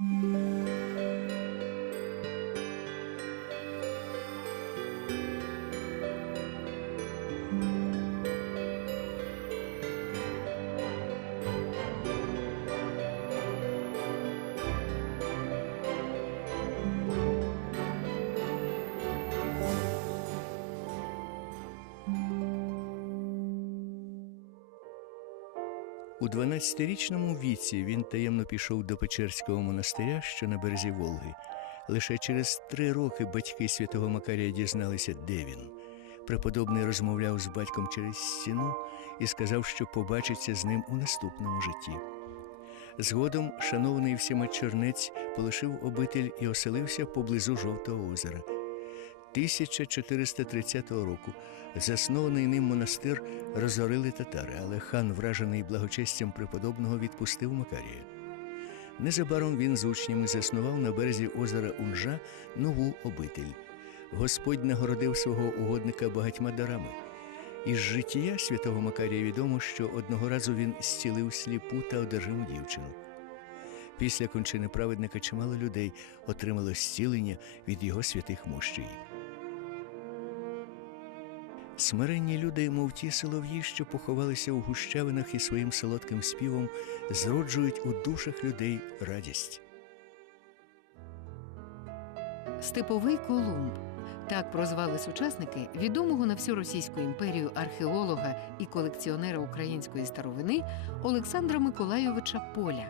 Música У 12-річному віці він таємно пішов до Печерського монастиря, що на березі Волги. Лише через три роки батьки святого Макарія дізналися, де він. Преподобний розмовляв з батьком через стіну і сказав, що побачиться з ним у наступному житті. Згодом шанований всіма чернець полишив обитель і оселився поблизу Жовтого озера. 1430 року заснований ним монастир розорили татари, але хан, вражений благочестям преподобного, відпустив Макарія. Незабаром він з учнями заснував на березі озера Унжа нову обитель. Господь нагородив свого угодника багатьма дарами. Із життя святого Макарія відомо, що одного разу він зцілив сліпу та одержиму дівчину. Після кончини праведника чимало людей отримало зцілення від його святих мощей. Смиренні люди, мов ті солов'ї, що поховалися у гущавинах і своїм солодким співом, зроджують у душах людей радість. Степовий Колумб. Так прозвали сучасники відомого на всю Російську імперію археолога і колекціонера української старовини Олександра Миколайовича Поля.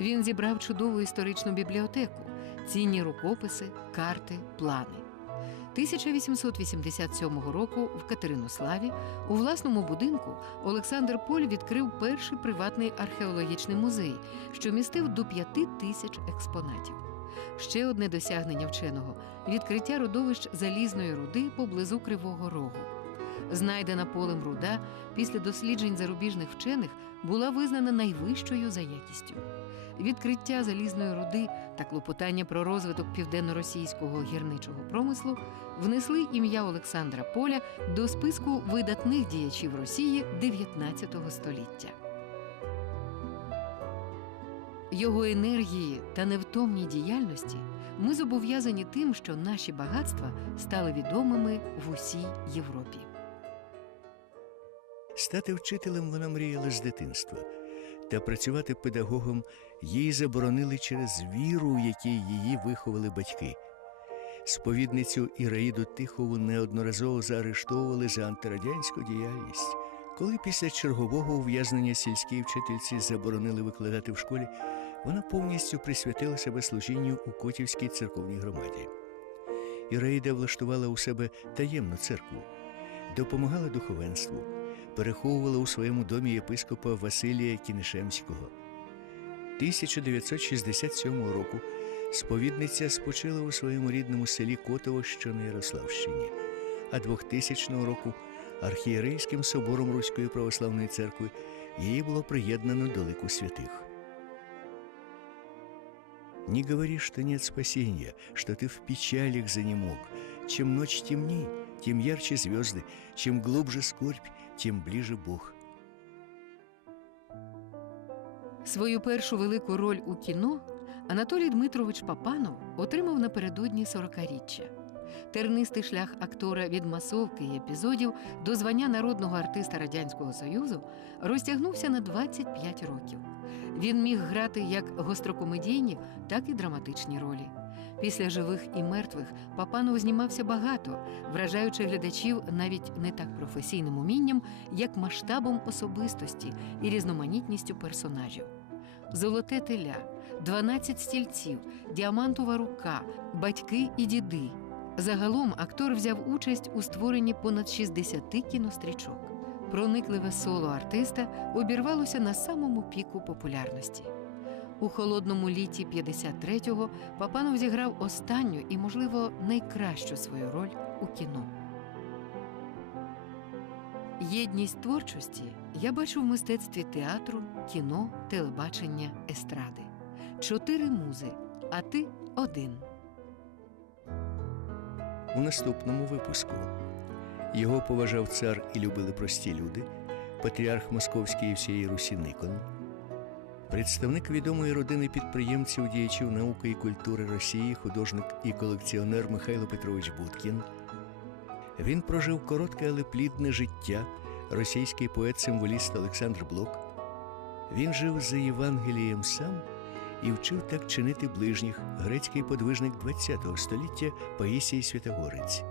Він зібрав чудову історичну бібліотеку, цінні рукописи, карти, плани. 1887 року в Катеринославі у власному будинку Олександр Поль відкрив перший приватний археологічний музей, що містив до п'яти тисяч експонатів. Ще одне досягнення вченого відкриття родовищ залізної руди поблизу Кривого Рогу. Знайдена полем руда після досліджень зарубіжних вчених була визнана найвищою за якістю. Відкриття залізної руди та клопотання про розвиток південно-російського гірничого промислу внесли ім'я Олександра Поля до списку видатних діячів Росії 19 століття. Його енергії та невтомній діяльності ми зобов'язані тим, що наші багатства стали відомими в усій Європі. Стати вчителем вона мріяла з дитинства, та працювати педагогом їй заборонили через віру, в якій її виховали батьки. Сповідницю Іраїду Тихову неодноразово заарештовували за антирадянську діяльність. Коли після чергового ув'язнення сільській вчительці заборонили викладати в школі, вона повністю присвятила себе служінню у Котівській церковній громаді. Іраїда влаштувала у себе таємну церкву, допомагала духовенству, переховувала у своєму домі єпископа Василія Кінишемського. 1967 року сповідниця спочила у своєму рідному селі Котово, що на Ярославщині, а 2000 року архієрейським собором Руської православної церкви її було приєднано до лику святих. Не говори, что нет спасения, что ты в печалях занемог. Чем ночь темней, тем ярче звезды, чем глубже скорбь, тем ближе Бог. Свою першу велику роль у кіно Анатолій Дмитрович Папанов отримав напередодні 40-річчя. Тернистий шлях актора від масовки і епізодів до звання народного артиста Радянського Союзу розтягнувся на 25 років. Він міг грати як гострокомедійні, так і драматичні ролі. Після живих і мертвих Папанов знімався багато, вражаючи глядачів навіть не так професійним умінням, як масштабом особистості і різноманітністю персонажів. Золоте теля, 12 стільців, діамантова рука, батьки і діди. Загалом актор взяв участь у створенні понад 60 кінострічок. Проникливе соло артиста обірвалося на самому піку популярності. У холодному літі 53-го Папанов зіграв останню і, можливо, найкращу свою роль у кіно. Єдність творчості я бачу в мистецтві театру, кіно, телебачення, естради. Чотири музи, а ти один. У наступному випуску його поважав цар і любили прості люди, патріарх Московський і всієї Русі Никон. Представник відомої родини підприємців, діячів науки і культури Росії, художник і колекціонер Михайло Петрович Будкін. Він прожив коротке, але плідне життя. Російський поет-символіст Олександр Блок. Він жив за Євангелієм сам і вчив так чинити ближніх грецький подвижник ХХ століття Паїсій Святогорець.